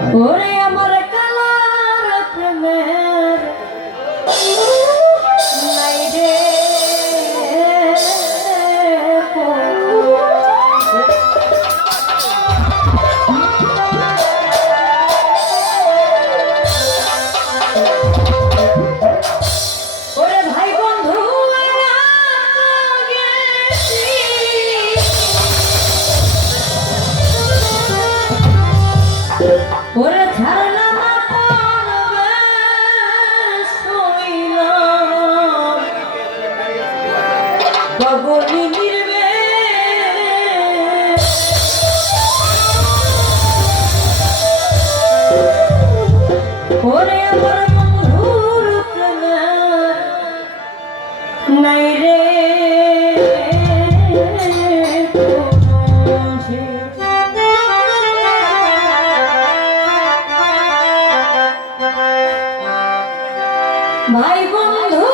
ওরে আমার কালার প্রেমের নাই রে ওরে ভাই বন্ধু ওরে ছাড়লা না পড়বে শৈলাম গগনি নির্বে ওরে আমার বন্ধুর প্রেমে নাই রে ভাই বন্ধু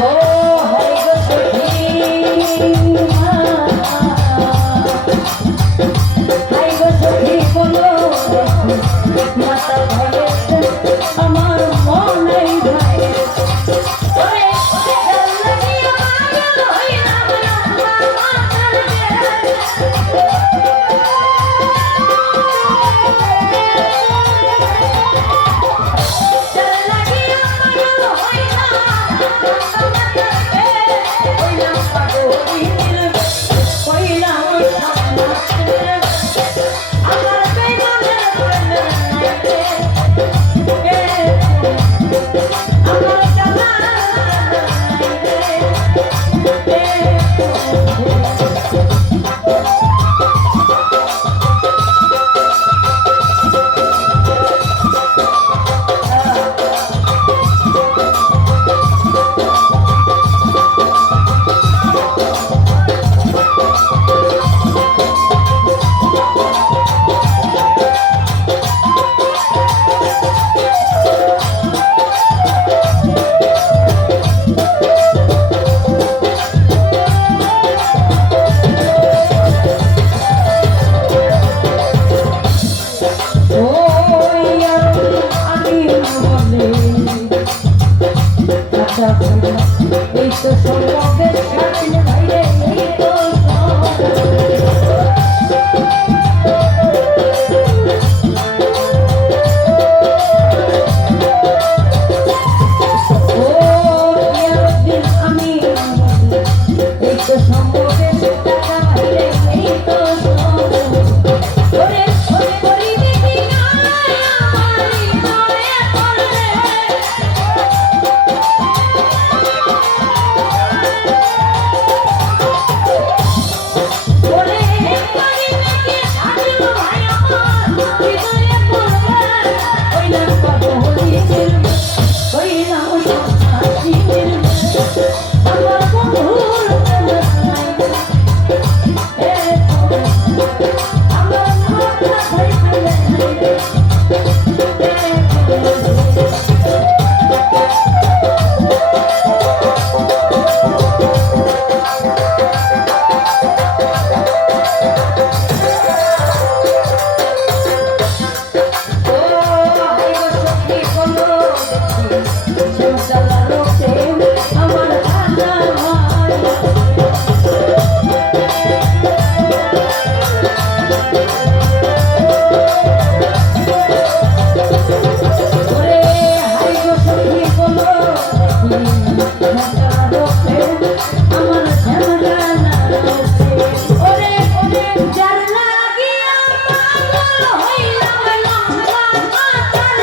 ও হাই গো সখী হাই গো সখী বলো মাতা ভাইয়েছে আমার মনে ভাইয়েছে ওরে জল লাগিয়া গেল হইলাম লম্বা মাথার জল লাগিয়া গেল হইলাম লম্বা মাথার হইলাম পাগলি দিল হইলাম সন্ন্যাসের আমার বেইমানের প্রেমের নাইতে আমার জানা এই তো সম্পর্কের স্বাধীন ভাইরে এই তো ও ইয়ারউদ্দিন আমি এই তো সম্পর্কের টাকা ভাইরে এই তো ওরে ওরে করি দিদি আমারি মনে পড়ে ওরে পারি নাকি সাজিব ভাই আমার হৃদয়ে পড়বে হইলাম পাগলি দিল হইলাম সন্ন্যাসী দিল আমার বন্ধুর প্রেমের নাইতে আমার মাথা ধইতে নাইতে আমার দাদা ওরে হাই গো সখী বলো আমার ঝামেলা ওরে ওরে যার লাগিয়া পাগল হইলাম লম্বা মাথার